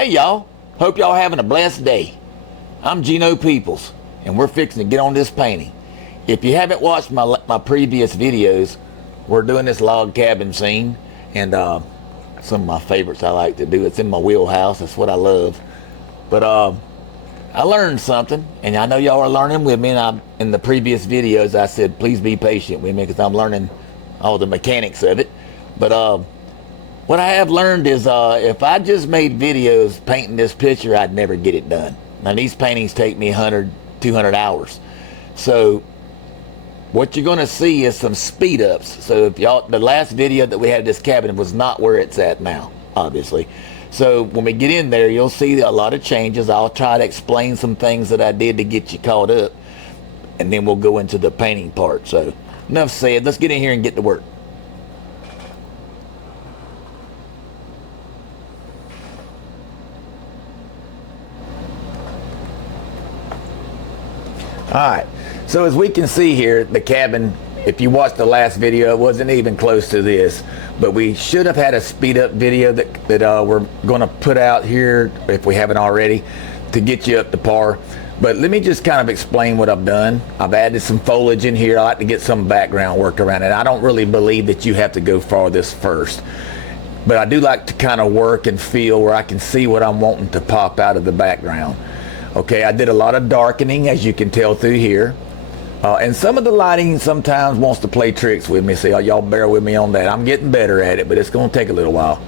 Hey y'all, hope y'all having a blessed day. I'm Geno Peoples, and we're fixing to get on this painting. If you haven't watched my previous videos, we're doing this log cabin scene, and some of my favorites I like to do. It's in my wheelhouse, that's what I love. But I learned something, and I know y'all are learning with me, and in the previous videos I said please be patient with me because I'm learning all the mechanics of it. But what I have learned is if I just made videos painting this picture, I'd never get it done. Now these paintings take me 100, 200 hours. So what you're gonna see is some speed ups. So if y'all, the last video that we had of this cabin was not where it's at now, obviously. So when we get in there, you'll see a lot of changes. I'll try to explain some things that I did to get you caught up, and then we'll go into the painting part. So enough said, let's get in here and get to work. Alright, so as we can see here, the cabin, if you watched the last video, it wasn't even close to this, but we should have had a speed up video that we're going to put out here, if we haven't already, to get you up to par. But let me just kind of explain what I've done. I've added some foliage in here. I like to get some background work around it. I don't really believe that you have to go far this first, but I do like to kind of work and feel where I can see what I'm wanting to pop out of the background. Okay, I did a lot of darkening, as you can tell through here. And some of the lighting sometimes wants to play tricks with me, so y'all bear with me on that. I'm getting better at it, but it's going to take a little while.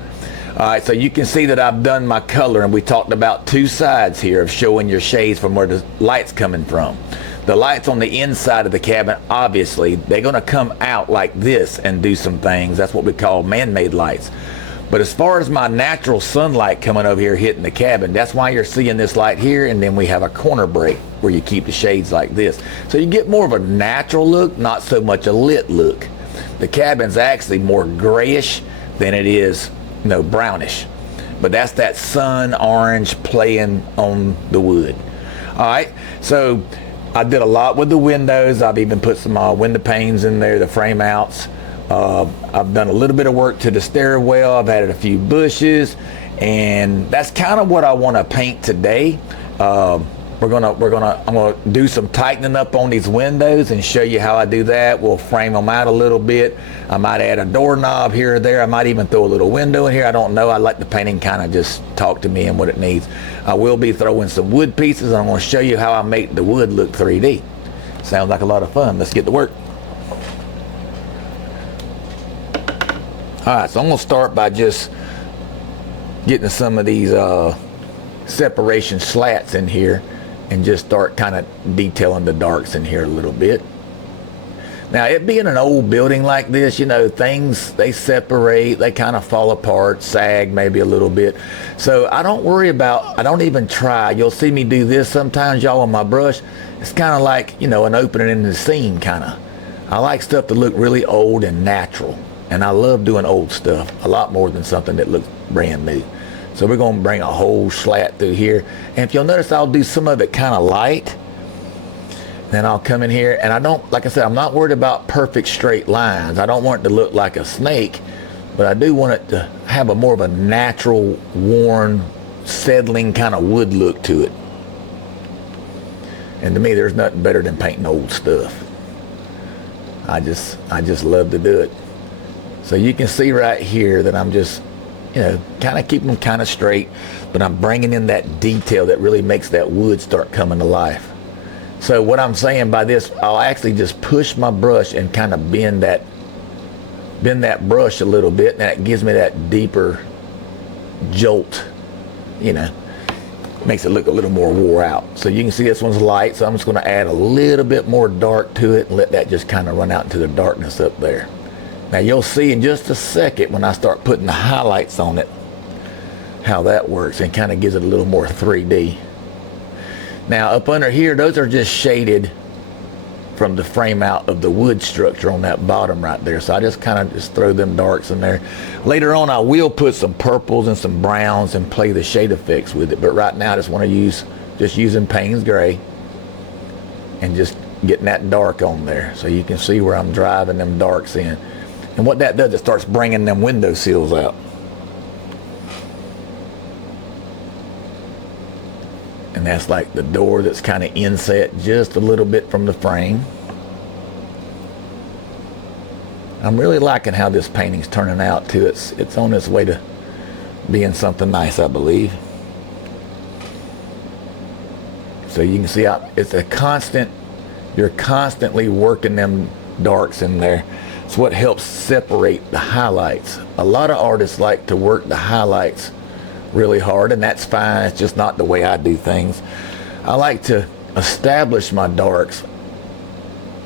Alright, so you can see that I've done my color, and we talked about two sides here of showing your shades from where the light's coming from. The lights on the inside of the cabin, obviously, they're going to come out like this and do some things. That's what we call man-made lights. But as far as my natural sunlight coming over here hitting the cabin, that's why you're seeing this light here, and then we have a corner break where you keep the shades like this. So you get more of a natural look, not so much a lit look. The cabin's actually more grayish than it is, brownish. But that's that sun orange playing on the wood. Alright, so I did a lot with the windows. I've even put some window panes in there, the frame outs. I've done a little bit of work to the stairwell. I've added a few bushes, and that's kind of what I want to paint today. I'm gonna do some tightening up on these windows and show you how I do that. We'll frame them out a little bit. I might add a doorknob here or there. I might even throw a little window in here. I don't know. I let the painting kind of just talk to me and what it needs. I will be throwing some wood pieces, and I'm going to show you how I make the wood look 3D. Sounds like a lot of fun. Let's get to work. Alright, so I'm going to start by just getting some of these separation slats in here and just start kind of detailing the darks in here a little bit. Now, it being an old building like this, things, they separate, they kind of fall apart, sag maybe a little bit. So I don't worry about, I don't even try. You'll see me do this sometimes, y'all, on my brush. It's kind of like, an opening in the seam, kind of. I like stuff to look really old and natural. And I love doing old stuff a lot more than something that looks brand new. So we're going to bring a whole slat through here. And if you'll notice, I'll do some of it kind of light. Then I'll come in here, and I don't, like I said, I'm not worried about perfect straight lines. I don't want it to look like a snake, but I do want it to have a more of a natural, worn, settling kind of wood look to it. And to me, there's nothing better than painting old stuff. I just love to do it. So you can see right here that I'm just, kind of keeping them kind of straight, but I'm bringing in that detail that really makes that wood start coming to life. So what I'm saying by this, I'll actually just push my brush and kind of bend that brush a little bit, and that gives me that deeper jolt, makes it look a little more wore out. So you can see this one's light, so I'm just going to add a little bit more dark to it and let that just kind of run out into the darkness up there. Now you'll see in just a second when I start putting the highlights on it how that works, and kind of gives it a little more 3D. Now up under here, those are just shaded from the frame out of the wood structure on that bottom right there. So I just kind of throw them darks in there. Later on I will put some purples and some browns and play the shade effects with it, but right now I just want to use using Payne's gray and just getting that dark on there so you can see where I'm driving them darks in. And what that does, it starts bringing them window sills out. And that's like the door that's kind of inset just a little bit from the frame. I'm really liking how this painting's turning out too. It's on its way to being something nice, I believe. So you can see it's a constant, you're constantly working them darks in there. It's what helps separate the highlights. A lot of artists like to work the highlights really hard, and that's fine. It's just not the way I do things. I like to establish my darks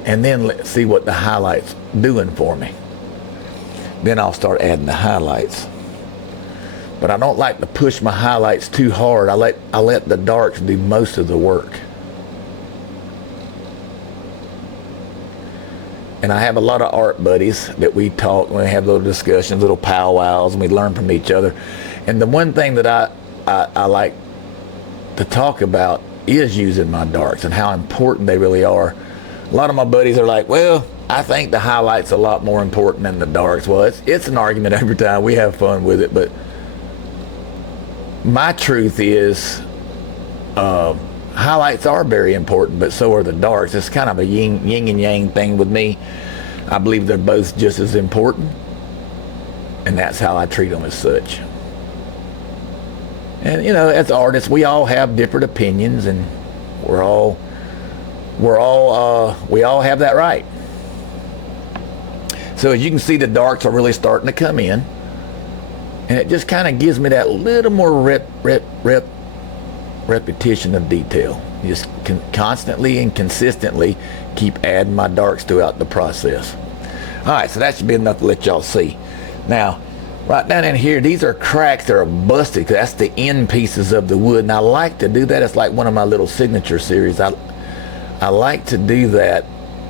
and then see what the highlights doing for me. Then I'll start adding the highlights. But I don't like to push my highlights too hard. I let the darks do most of the work. And I have a lot of art buddies that we talk, we have little discussions, little powwows, and we learn from each other. And the one thing that I like to talk about is using my darks and how important they really are. A lot of my buddies are like, well, I think the highlights a lot more important than the darks. Well, it's an argument every time. We have fun with it, but my truth is highlights are very important, but so are the darks. It's kind of a yin and yang thing with me. I believe they're both just as important, and that's how I treat them as such. And you know, as artists, we all have different opinions, and we all have that right. So as you can see, the darks are really starting to come in, and it just kind of gives me that little more repetition of detail. Just constantly and consistently keep adding my darks throughout the process. All right, so that should be enough to let y'all see. Now, right down in here, these are cracks that are busted. That's the end pieces of the wood, and I like to do that. It's like one of my little signature series. I like to do that,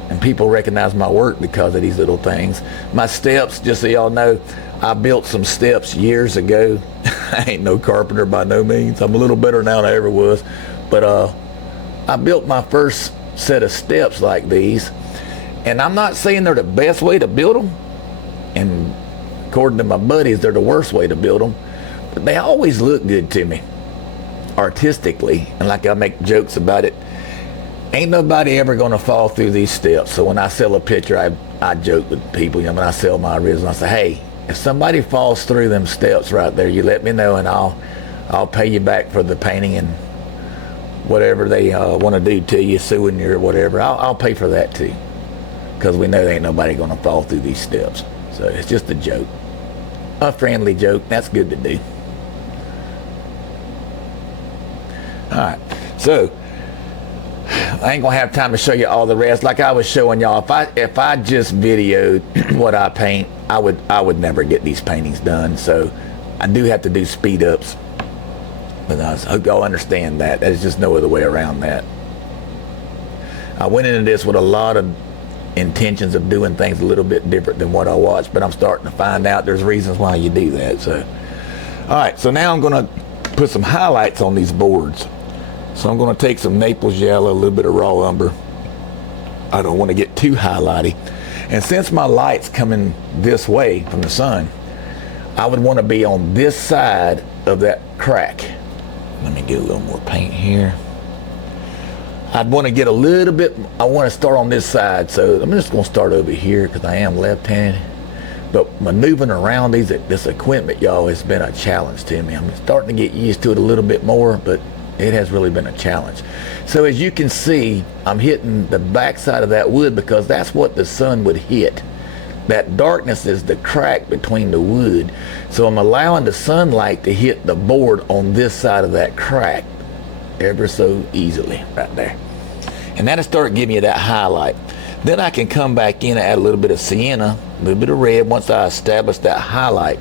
and people recognize my work because of these little things. My steps, just so y'all know, I built some steps years ago. I ain't no carpenter by no means. I'm a little better now than I ever was. But I built my first set of steps like these. And I'm not saying they're the best way to build them. And according to my buddies, they're the worst way to build them. But they always look good to me, artistically. And like I make jokes about it. Ain't nobody ever going to fall through these steps. So when I sell a picture, I joke with people. You know, when I sell my original, I say, hey, if somebody falls through them steps right there, you let me know, and I'll pay you back for the painting and whatever they want to do to you, souvenir or whatever. I'll pay for that too, because we know there ain't nobody going to fall through these steps. So it's just a joke, a friendly joke. That's good to do. All right, so I ain't gonna have time to show you all the rest. Like I was showing y'all, if I just videoed what I paint, I would never get these paintings done. So I do have to do speed ups. But I hope y'all understand that. There's just no other way around that. I went into this with a lot of intentions of doing things a little bit different than what I watched, but I'm starting to find out there's reasons why you do that. So, all right, so now I'm gonna put some highlights on these boards. So I'm gonna take some Naples yellow, a little bit of raw umber. I don't want to get too highlighty. And since my light's coming this way from the sun, I would want to be on this side of that crack. Let me get a little more paint here. I'd want to get a little bit, I want to start on this side, so I'm just going to start over here because I am left-handed. But maneuvering around this equipment, y'all, has been a challenge to me. I'm starting to get used to it a little bit more, but it has really been a challenge. So as you can see, I'm hitting the back side of that wood because that's what the sun would hit. That darkness is the crack between the wood. So I'm allowing the sunlight to hit the board on this side of that crack ever so easily right there. And that'll start giving you that highlight. Then I can come back in and add a little bit of sienna, a little bit of red once I establish that highlight.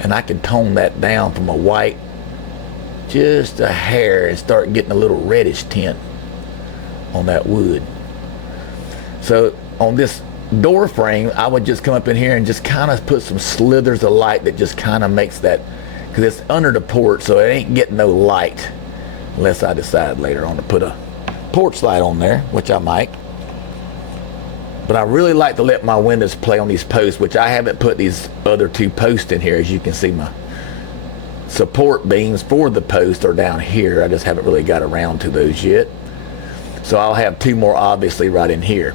And I can tone that down from a white just a hair and start getting a little reddish tint on that wood. So on this door frame, I would just come up in here and just kind of put some slithers of light that just kind of makes that, because it's under the porch, so it ain't getting no light unless I decide later on to put a porch light on there, which I might. But I really like to let my windows play on these posts, which I haven't put these other two posts in here. As you can see, my support beams for the post are down here. I just haven't really got around to those yet. So I'll have 2 more obviously right in here.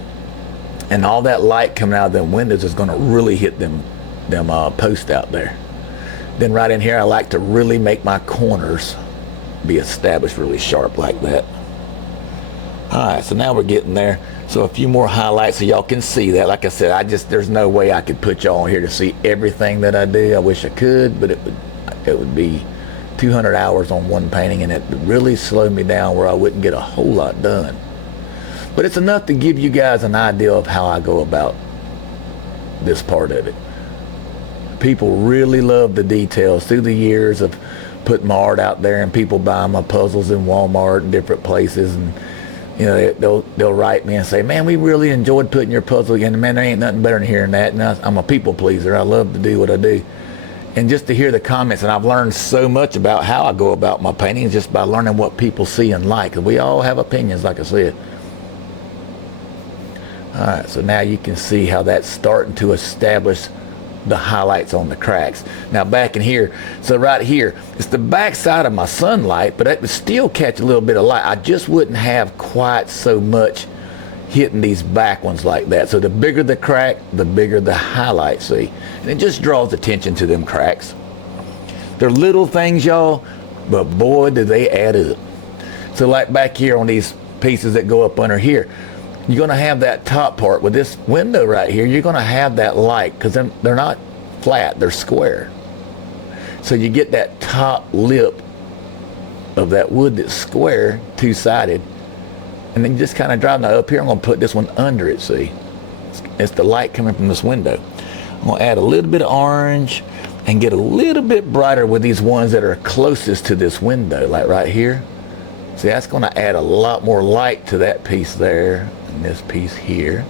And all that light coming out of them windows is going to really hit them posts out there. Then right in here, I like to really make my corners be established really sharp like that. Alright, so now we're getting there. So a few more highlights so y'all can see that. Like I said, there's no way I could put y'all here to see everything that I do. I wish I could, but it would be 200 hours on one painting, and it would really slow me down where I wouldn't get a whole lot done. But it's enough to give you guys an idea of how I go about this part of it. People really love the details through the years of putting my art out there, and people buying my puzzles in Walmart and different places, and you know, they'll write me and say, man, we really enjoyed putting your puzzle again. Man, there ain't nothing better than hearing that. And I'm a people pleaser. I love to do what I do. And just to hear the comments, and I've learned so much about how I go about my paintings just by learning what people see and like. We all have opinions, like I said. All right, so now you can see how that's starting to establish the highlights on the cracks. Now back in here, so right here, it's the back side of my sunlight, but it would still catch a little bit of light. I just wouldn't have quite so much hitting these back ones like that. So the bigger the crack, the bigger the highlight, see? And it just draws attention to them cracks. They're little things, y'all, but boy, do they add up. So like back here on these pieces that go up under here, you're going to have that top part with this window right here. You're going to have that light because they're not flat, they're square. So you get that top lip of that wood that's square, two-sided, and then you just kind of drive. Now up here, I'm going to put this one under it, see? It's the light coming from this window. I'm going to add a little bit of orange and get a little bit brighter with these ones that are closest to this window, like right here. See, that's going to add a lot more light to that piece there and this piece here.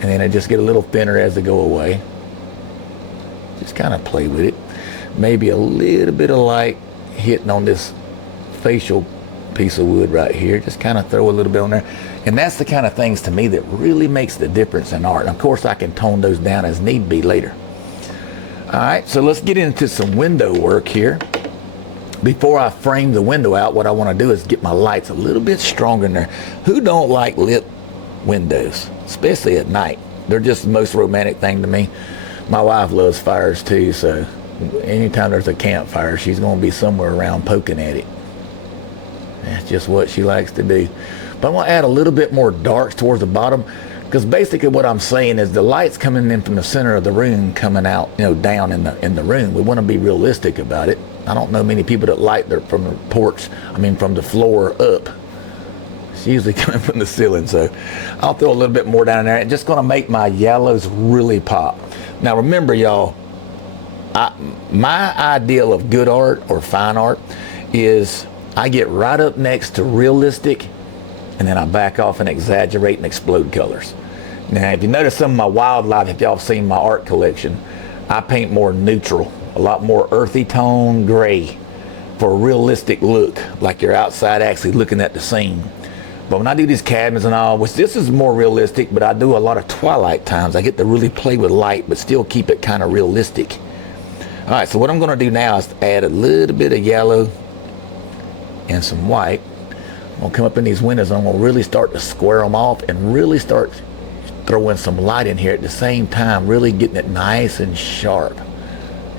And then I just get a little thinner as they go away. Just kind of play with it. Maybe a little bit of light hitting on this facial piece of wood right here. Just kind of throw a little bit on there. And that's the kind of things to me that really makes the difference in art. And of course, I can tone those down as need be later. All right, so let's get into some window work here. Before I frame the window out, what I want to do is get my lights a little bit stronger in there. Who don't like lit windows, especially at night? They're just the most romantic thing to me. My wife loves fires too, so anytime there's a campfire, she's going to be somewhere around poking at it. That's just what she likes to do. But I'm going to add a little bit more darks towards the bottom, because basically what I'm saying is the light's coming in from the center of the room, coming out, you know, down in the room. We want to be realistic about it. I don't know many people that light from the porch, from the floor up. It's usually coming from the ceiling, so I'll throw a little bit more down in there. And just going to make my yellows really pop. Now remember, y'all, my ideal of good art or fine art is I get right up next to realistic, and then I back off and exaggerate and explode colors. Now, if you notice some of my wildlife, if y'all have seen my art collection, I paint more neutral, a lot more earthy tone gray for a realistic look, like you're outside actually looking at the scene. But when I do these cabins and all, which this is more realistic, but I do a lot of twilight times. I get to really play with light, but still keep it kind of realistic. All right, so what I'm going to do now is add a little bit of yellow and some white. I'm going to come up in these windows, and I'm going to really start to square them off and really start throwing some light in here at the same time, really getting it nice and sharp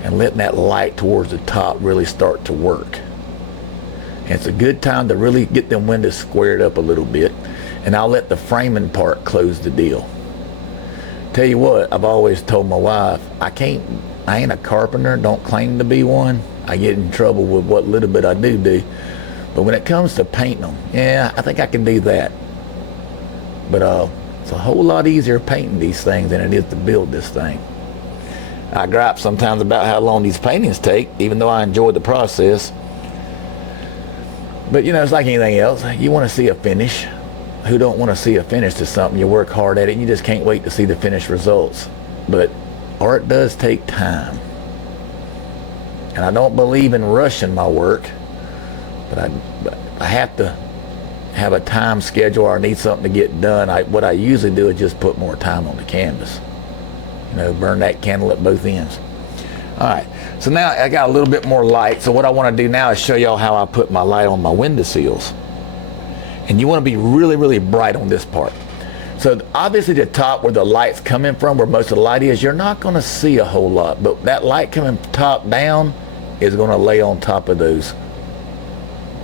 and letting that light towards the top really start to work. And it's a good time to really get them windows squared up a little bit, and I'll let the framing part close the deal. Tell you what, I've always told my wife, I ain't a carpenter, don't claim to be one. I get in trouble with what little bit I do. But when it comes to painting them, yeah, I think I can do that. But it's a whole lot easier painting these things than it is to build this thing. I gripe sometimes about how long these paintings take, even though I enjoy the process. But you know, it's like anything else. You want to see a finish. Who don't want to see a finish to something? You work hard at it and you just can't wait to see the finished results. But art does take time. And I don't believe in rushing my work. But I have to have a time schedule, or I need something to get done. What I usually do is just put more time on the canvas. You know, burn that candle at both ends. All right, so now I got a little bit more light. So what I want to do now is show y'all how I put my light on my windowsills. And you want to be really, really bright on this part. So obviously the top where the light's coming from, where most of the light is, you're not going to see a whole lot. But that light coming top down is going to lay on top of those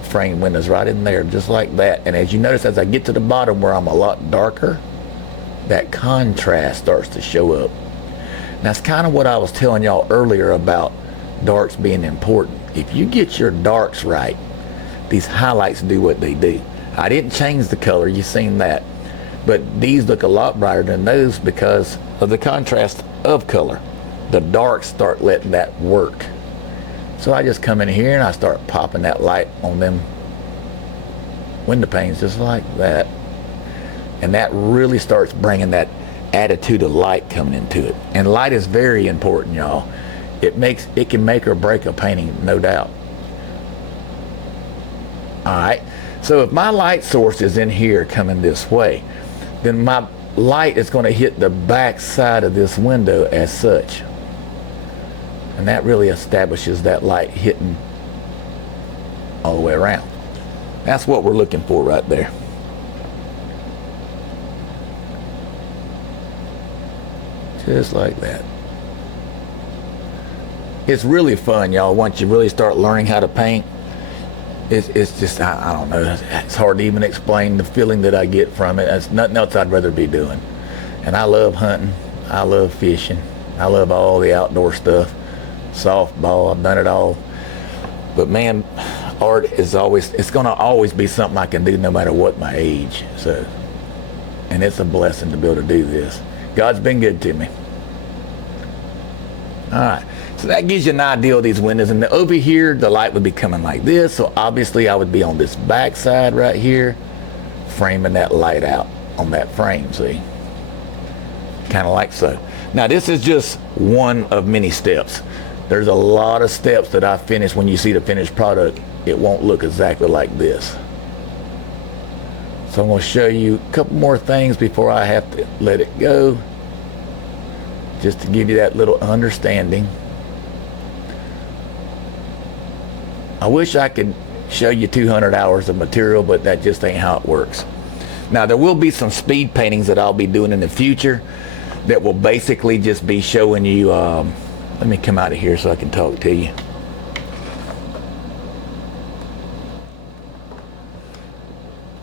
frame windows right in there, just like that. And as you notice, as I get to the bottom where I'm a lot darker, that contrast starts to show up. And that's kind of what I was telling y'all earlier about darks being important. If you get your darks right, these highlights do what they do. I didn't change the color, you've seen that. But these look a lot brighter than those because of the contrast of color. The darks start letting that work. So I just come in here and I start popping that light on them window panes just like that. And that really starts bringing that attitude of light coming into it. And light is very important, y'all. It can make or break a painting, no doubt. All right, so if my light source is in here coming this way, then my light is going to hit the back side of this window as such. And that really establishes that light hitting all the way around. That's what we're looking for right there. Just like that. It's really fun, y'all, once you really start learning how to paint. It's just, I don't know, it's hard to even explain the feeling that I get from it. It's nothing else I'd rather be doing. And I love hunting, I love fishing, I love all the outdoor stuff. Softball, I've done it all. But man, art is always, it's gonna always be something I can do no matter what my age. So, and it's a blessing to be able to do this. God's been good to me. All right, so that gives you an idea of these windows. And over here, the light would be coming like this. So obviously I would be on this back side right here, framing that light out on that frame, see? Kind of like so. Now this is just one of many steps. There's a lot of steps that I finish. When you see the finished product, it won't look exactly like this. So I'm going to show you a couple more things before I have to let it go, just to give you that little understanding. I wish I could show you 200 hours of material, but that just ain't how it works. Now there will be some speed paintings that I'll be doing in the future that will basically just be showing you, let me come out of here so I can talk to you.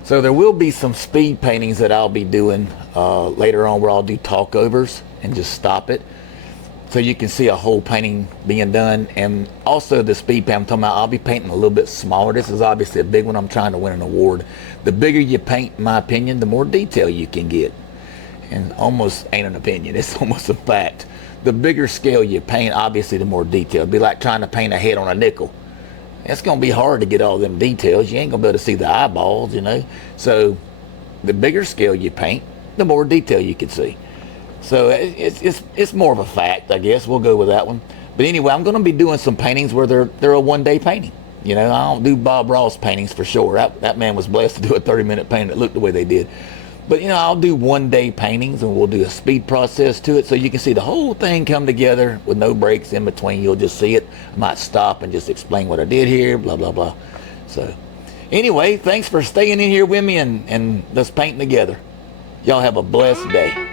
So there will be some speed paintings that I'll be doing later on, where I'll do talkovers and just stop it so you can see a whole painting being done. And also the speed paint I'm talking about, I'll be painting a little bit smaller. This is obviously a big one. I'm trying to win an award. The bigger you paint, in my opinion, the more detail you can get. And almost ain't an opinion, it's almost a fact. The bigger scale you paint, obviously the more detail. It'd be like trying to paint a head on a nickel. It's going to be hard to get all them details. You ain't going to be able to see the eyeballs, you know. So the bigger scale you paint, the more detail you can see. So it's more of a fact, I guess. We'll go with that one. But anyway, I'm going to be doing some paintings where they're a one-day painting. You know, I don't do Bob Ross paintings for sure. That man was blessed to do a 30-minute painting that looked the way they did. But, you know, I'll do one-day paintings, and we'll do a speed process to it so you can see the whole thing come together with no breaks in between. You'll just see it. I might stop and just explain what I did here, blah, blah, blah. So, anyway, thanks for staying in here with me and let's paint together. Y'all have a blessed day.